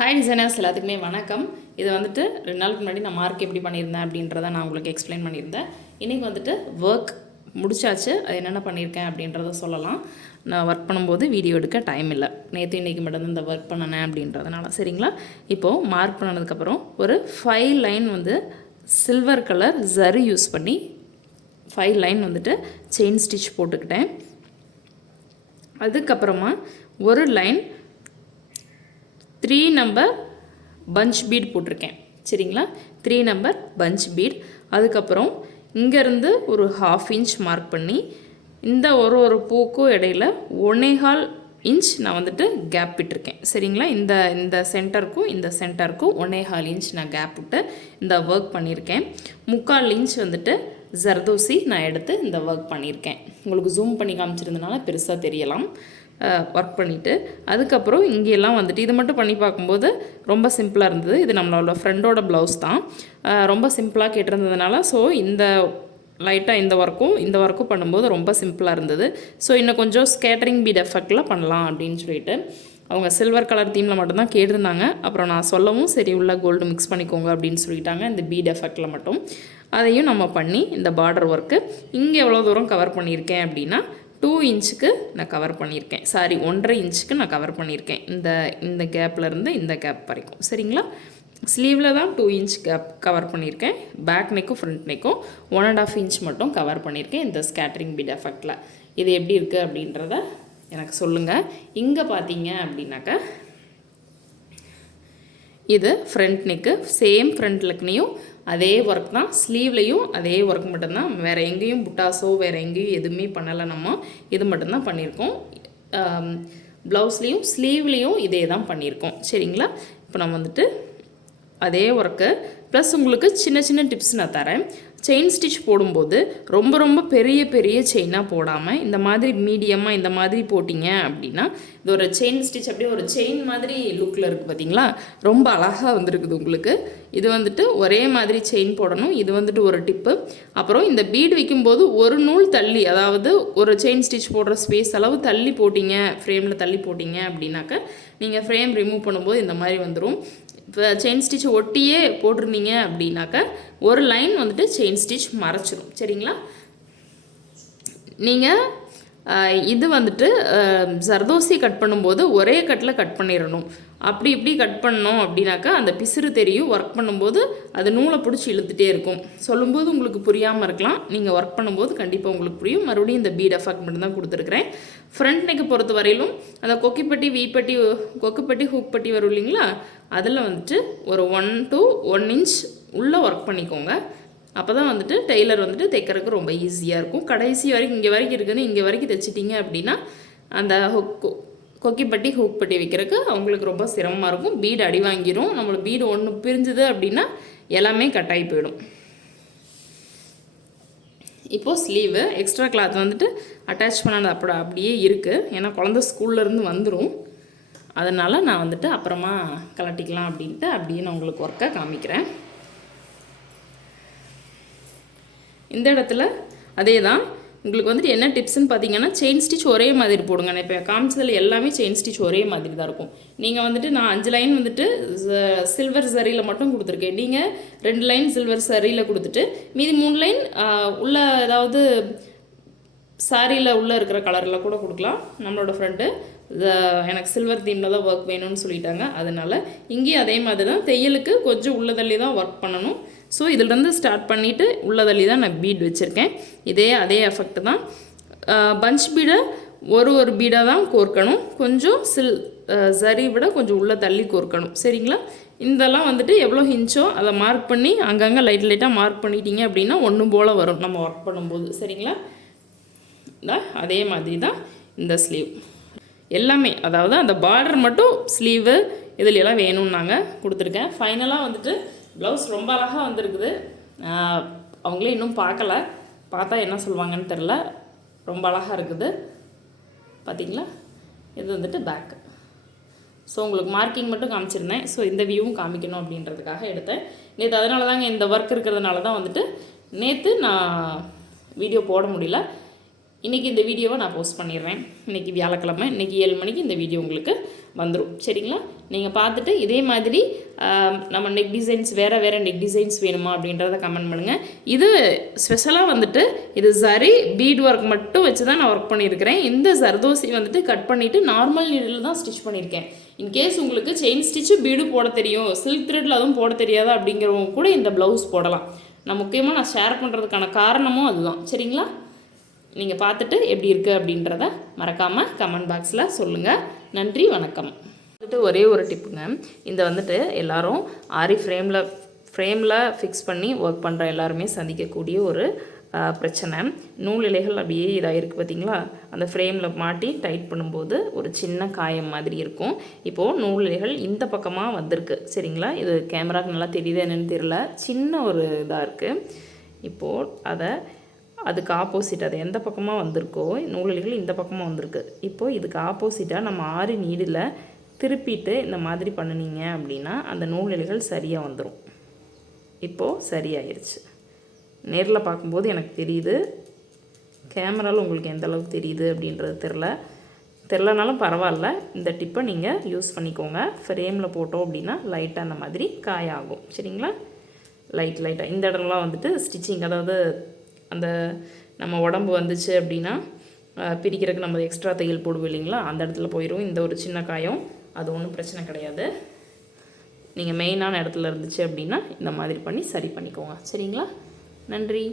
Hi designers எல்லாத்துக்குமே வணக்கம். இது வந்துட்டு 2 நாளுக்கு முன்னாடி நான் மார்க் எப்படி பண்ணியிருந்தேன் அப்படின்றத நான் உங்களுக்கு எக்ஸ்பிளைன் பண்ணியிருந்தேன். இன்றைக்கி வந்துட்டு ஒர்க் முடிச்சாச்சு. அது என்னென்ன பண்ணியிருக்கேன் அப்படின்றத சொல்லலாம். நான் ஒர்க் பண்ணும்போது வீடியோ எடுக்க டைம் இல்லை. நேற்று இன்றைக்கி மட்டும் இந்த ஒர்க் பண்ணினேன் அப்படின்றதுனால சரிங்களா. இப்போது மார்க் பண்ணதுக்கப்புறம் ஒரு 5 லைன் வந்து சில்வர் கலர் ஜரி யூஸ் பண்ணி 5 லைன் வந்துட்டு செயின் ஸ்டிச் போட்டுக்கிட்டேன். அதுக்கப்புறமா ஒரு லைன் 3 நம்பர் பஞ்ச் பீட் போட்டிருக்கேன் சரிங்களா. 3 நம்பர் பஞ்ச் பீட். அதுக்கப்புறம் இங்கேருந்து ஒரு 1/2 இன்ச் மார்க் பண்ணி இந்த ஒரு பூக்கும் இடையில 1.25 இன்ச் நான் வந்துட்டு கேப் விட்டுருக்கேன் சரிங்களா. இந்த சென்டருக்கும் இந்த சென்டருக்கும் 1.25 இன்ச் நான் கேப் விட்டு இந்த ஒர்க் பண்ணியிருக்கேன். 3/4 இன்ச் வந்துட்டு ஜர்தோசி நான் எடுத்து இந்த ஒர்க் பண்ணியிருக்கேன். உங்களுக்கு ஜூம் பண்ணி காமிச்சிருந்தனால பெருசாக தெரியலாம். ஒர்க் பண்ணிவிட்டு அதுக்கப்புறம் இங்கெல்லாம் வந்துட்டு இது மட்டும் பண்ணி பார்க்கும்போது ரொம்ப சிம்பிளாக இருந்தது. இது நம்மளோட ஃப்ரெண்டோட ப்ளவுஸ் தான். ரொம்ப சிம்பிளாக கேட்டிருந்ததுனால ஸோ இந்த லைட்டாக இந்த ஒர்க்கும் பண்ணும்போது ரொம்ப சிம்பிளாக இருந்தது. ஸோ இன்னும் கொஞ்சம் ஸ்கேட்டரிங் பீட் எஃபெக்டில் பண்ணலாம் அப்படின்னு சொல்லிட்டு அவங்க சில்வர் கலர் தீமில் மட்டும்தான் கேட்டிருந்தாங்க. அப்புறம் நான் சொல்லவும் சரி உள்ள கோல்டு மிக்ஸ் பண்ணிக்கோங்க அப்படின்னு சொல்லிட்டாங்க. இந்த பீட் எஃபெக்டில் மட்டும் அதையும் நம்ம பண்ணி இந்த பார்டர் ஒர்க்கு இங்கே எவ்வளோ தூரம் கவர் பண்ணியிருக்கேன் அப்படின்னா 2 இன்ச்சுக்கு நான் கவர் பண்ணியிருக்கேன். 1.5 இன்ச்சுக்கு நான் கவர் பண்ணியிருக்கேன். இந்த கேப்லேருந்து இந்த கேப் வரைக்கும் சரிங்களா. ஸ்லீவில் தான் 2 இன்ச் கேப் கவர் பண்ணியிருக்கேன். பேக் நெக்கும் ஃப்ரண்ட் நெக்கும் 1.5 இன்ச் மட்டும் கவர் பண்ணியிருக்கேன் இந்த ஸ்கேட்டரிங் பீட் எஃபெக்டில். இது எப்படி இருக்குது அப்படின்றத எனக்கு சொல்லுங்கள். இங்கே பார்த்தீங்க அப்படின்னாக்கா இது ஃப்ரண்ட் நெக்கு. சேம் ஃப்ரண்ட் நெக்லேயும் அதே ஒர்க் தான், ஸ்லீவ்லேயும் அதே ஒர்க் மட்டும்தான். வேறு எங்கேயும் புட்டாஸோ வேறு எங்கேயும் எதுவுமே பண்ணலை. நம்ம இது மட்டும்தான் பண்ணியிருக்கோம். ப்ளவுஸ்லேயும் ஸ்லீவ்லேயும் இதே தான் பண்ணியிருக்கோம் சரிங்களா. இப்போ நம்ம வந்துட்டு அதே ஒர்க்கு ப்ளஸ் உங்களுக்கு சின்ன சின்ன டிப்ஸ் நான் தரேன். செயின் ஸ்டிச் போடும்போது ரொம்ப ரொம்ப பெரிய பெரிய செயினாக போடாமல் இந்த மாதிரி மீடியமாக இந்த மாதிரி போட்டிங்க அப்படின்னா இது ஒரு செயின் ஸ்டிச் அப்படியே ஒரு செயின் மாதிரி லுக்கில் இருக்குது பார்த்தீங்களா. ரொம்ப அழகாக வந்துருக்குது உங்களுக்கு. இது வந்துட்டு ஒரே மாதிரி செயின் போடணும். இது வந்துட்டு ஒரு டிப்பு. அப்புறம் இந்த பீடு வைக்கும்போது ஒரு நூல் தள்ளி, அதாவது ஒரு செயின் ஸ்டிச் போடுற ஸ்பேஸ் அளவு தள்ளி போட்டிங்க, ஃப்ரேமில் தள்ளி போட்டிங்க அப்படின்னாக்க நீங்கள் ஃப்ரேம் ரிமூவ் பண்ணும்போது இந்த மாதிரி வந்துடும். இப்போ செயின் ஸ்டிச் ஒட்டியே போட்டிருந்தீங்க அப்படின்னாக்கா ஒரு லைன் வந்துட்டு செயின் ஸ்டிச் மறைச்சிரும் சரிங்களா. நீங்கள் இது வந்துட்டு ஜர்தோசி கட் பண்ணும்போது ஒரே கட்டில் கட் பண்ணிடணும். அப்படி இப்படி கட் பண்ணோம் அப்படின்னாக்கா அந்த பிசுறு தெரியும். ஒர்க் பண்ணும்போது அது நூலை பிடிச்சி இழுத்துட்டே இருக்கும். சொல்லும்போது உங்களுக்கு புரியாமல் இருக்கலாம். நீங்கள் ஒர்க் பண்ணும்போது கண்டிப்பாக உங்களுக்கு புரியும். மறுபடியும் இந்த பீட் எஃபெக்ட் மட்டும்தான் கொடுத்துருக்குறேன். ஃப்ரண்ட் நெக்கை பொறுத்த வரையிலும் அந்த கொக்குப்பட்டி ஹூக் பட்டி வரும் இல்லைங்களா, அதில் வந்துட்டு ஒரு 1 to 1 இன்ச் உள்ளே ஒர்க் பண்ணிக்கோங்க. அப்போ தான் வந்துட்டு டெய்லர் வந்துட்டு தைக்கிறதுக்கு ரொம்ப ஈஸியாக இருக்கும். கடைசி வரைக்கும் இங்கே வரைக்கும் இருக்குதுன்னு இங்கே வரைக்கும் தைச்சிட்டிங்க அப்படின்னா அந்த கொக்கிப்பட்டி ஹூக் பட்டி வைக்கிறதுக்கு அவங்களுக்கு ரொம்ப சிரமமாக இருக்கும். பீடு அடி வாங்கிடும். நம்மளுக்கு பீடு ஒன்று பிரிஞ்சுது அப்படின்னா எல்லாமே கட்டாகி போயிடும். இப்போது ஸ்லீவு எக்ஸ்ட்ரா கிளாத் வந்துட்டு அட்டாச் பண்ணாது அப்படியே இருக்குது. ஏன்னா குழந்த ஸ்கூல்லேருந்து வந்துடும். அதனால் நான் வந்துட்டு அப்புறமா கலட்டிக்கலாம் அப்படின்ட்டு அப்படியே நான் உங்களுக்கு ஒர்க்கை காமிக்கிறேன். இந்த இடத்துல அதே தான் உங்களுக்கு வந்துட்டு என்ன டிப்ஸ்ன்னு பார்த்தீங்கன்னா செயின் ஸ்டிச் ஒரே மாதிரி போடுங்க. நான் இப்போ காமிச்சதில் எல்லாமே செயின் ஸ்டிச் ஒரே மாதிரி தான் இருக்கும். நீங்கள் வந்துட்டு நான் 5 லைன் வந்துட்டு சில்வர் சரியில் மட்டும் கொடுத்துருக்கேன். நீங்கள் 2 லைன் சில்வர் சரியில் கொடுத்துட்டு மீதி 3 லைன் உள்ள ஏதாவது சாரியில் உள்ளே இருக்கிற கலரில் கூட கொடுக்கலாம். நம்மளோட ஃப்ரெண்டு எனக்கு சில்வர் தீமில் தான் ஒர்க் வேணும்னு சொல்லிட்டாங்க. அதனால் இங்கேயும் அதே மாதிரி தான் தையலுக்கு கொஞ்சம் உள்ளதள்ளி தான் ஒர்க் பண்ணணும். ஸோ இதிலேருந்து ஸ்டார்ட் பண்ணிவிட்டு உள்ளதள்ளி தான் நான் பீட் வச்சுருக்கேன். அதே எஃபெக்ட் தான். பஞ்ச் பீடை ஒரு பீடாக தான் கோர்க்கணும். கொஞ்சம் சரி விட கொஞ்சம் உள்ளே தள்ளி கோர்க்கணும் சரிங்களா. இதெல்லாம் வந்துட்டு எவ்வளோ இன்ச்சோ அதை மார்க் பண்ணி அங்கங்கே லைட்டாக மார்க் பண்ணிட்டீங்க அப்படின்னா ஒன்று போல் வரும் நம்ம ஒர்க் பண்ணும்போது சரிங்களா. அதே மாதிரி தான் இந்த ஸ்லீவ் எல்லாமே, அதாவது அந்த பார்டர் மட்டும் ஸ்லீவு இதில் எல்லாம் வேணும்னு நாங்கள் கொடுத்துருக்கேன். ஃபைனலாக வந்துட்டு ப்ளவுஸ் ரொம்ப அழகாக வந்திருக்குது. அவங்களே இன்னும் பார்க்கல, பார்த்தா என்ன சொல்லுவாங்கன்னு தெரில. ரொம்ப அழகாக இருக்குது பார்த்திங்களா. இது வந்துட்டு பேக்கு. ஸோ உங்களுக்கு மார்க்கிங் மட்டும் காமிச்சிருந்தேன். ஸோ இந்த வியூவும் காமிக்கணும் அப்படின்றதுக்காக எடுத்தேன். நேற்று அதனால தாங்க இந்த ஒர்க் இருக்கிறதுனால தான் வந்துட்டு நேற்று நான் வீடியோ போட முடியல. இன்றைக்கி இந்த வீடியோவை நான் போஸ்ட் பண்ணிடுறேன். இன்றைக்கி வியாழக்கிழமை, இன்றைக்கி 7 மணிக்கு இந்த வீடியோ உங்களுக்கு வந்துடும். சரிங்களா? நீங்கள் பார்த்துட்டு இதே மாதிரி நம்ம நெக் டிசைன்ஸ் வேறு நெக் டிசைன்ஸ் வேணுமா அப்படின்றத கமெண்ட் பண்ணுங்கள். இது ஸ்பெஷலாக வந்துட்டு இது சரி பீட் ஒர்க் மட்டும் வச்சு தான் நான் ஒர்க் பண்ணியிருக்கிறேன். இந்த ஜர்தோசி வந்துட்டு கட் பண்ணிவிட்டு நார்மல் நீடில் தான் ஸ்டிச் பண்ணியிருக்கேன். இன்கேஸ் உங்களுக்கு செயின் ஸ்டிச்சு பீடு போட தெரியும், சில்க் த்ரெட்டில் அதுவும் போட தெரியாதா அப்படிங்கிறவங்க கூட இந்த ப்ளவுஸ் போடலாம். நான் முக்கியமாக நான் ஷேர் பண்ணுறதுக்கான காரணமும் அதுதான். சரிங்களா? நீங்கள் பார்த்துட்டு எப்படி இருக்குது அப்படின்றத மறக்காமல் கமெண்ட் பாக்ஸில் சொல்லுங்கள். நன்றி, வணக்கம். வந்துட்டு ஒரே ஒரு டிப்புங்க, இந்த வந்துட்டு எல்லோரும் ஆரி ஃப்ரேமில் ஃபிக்ஸ் பண்ணி ஒர்க் பண்ணுற எல்லாருமே சந்திக்கக்கூடிய ஒரு பிரச்சனை. நூல் இலைகள் அப்படியே இதாக இருக்குது பார்த்தீங்களா, அந்த ஃப்ரேமில் மாட்டி டைட் பண்ணும்போது ஒரு சின்ன காயம் மாதிரி இருக்கும். இப்போது நூல் இலைகள் இந்த பக்கமாக வந்திருக்கு. சரிங்களா? இது கேமராவுக்கு நல்லா தெரியுது என்னன்னு தெரியல, சின்ன ஒரு இதாக இருக்குது. இப்போது அதுக்கு ஆப்போசிட் அது எந்த பக்கமாக வந்திருக்கோ நூலில்கள் இந்த பக்கமாக வந்திருக்கு. இப்போது இதுக்கு ஆப்போசிட்டாக நம்ம ஆரி நீடில் திருப்பிட்டு இந்த மாதிரி பண்ணினீங்க அப்படின்னா அந்த நூலில்கள் சரியாக வந்துடும். இப்போது சரியாயிருச்சு. நேரில் பார்க்கும்போது எனக்கு தெரியுது, கேமராவில் உங்களுக்கு எந்த அளவுக்கு தெரியுது அப்படின்றது தெரிலனாலும் பரவாயில்ல. இந்த டிப்பை நீங்கள் யூஸ் பண்ணிக்கோங்க. ஃப்ரேமில் போட்டோம் அப்படின்னா லைட்டாக அந்த மாதிரி காயாகும். சரிங்களா? லைட்டாக இந்த இடம்லாம் வந்துட்டு ஸ்டிச்சிங், அதாவது அந்த நம்ம உடம்பு வந்துச்சு அப்படின்னா பிரிக்கிறதுக்கு நம்ம எக்ஸ்ட்ரா தையல் போடுவோம் இல்லைங்களா, அந்த இடத்துல போயிடும் இந்த ஒரு சின்ன காயம். அது ஒன்றும் பிரச்சனை கிடையாது. நீங்கள் மெயினான இடத்துல இருந்துச்சு அப்படின்னா இந்த மாதிரி பண்ணி சரி பண்ணிக்கோங்க. சரிங்களா? நன்றி.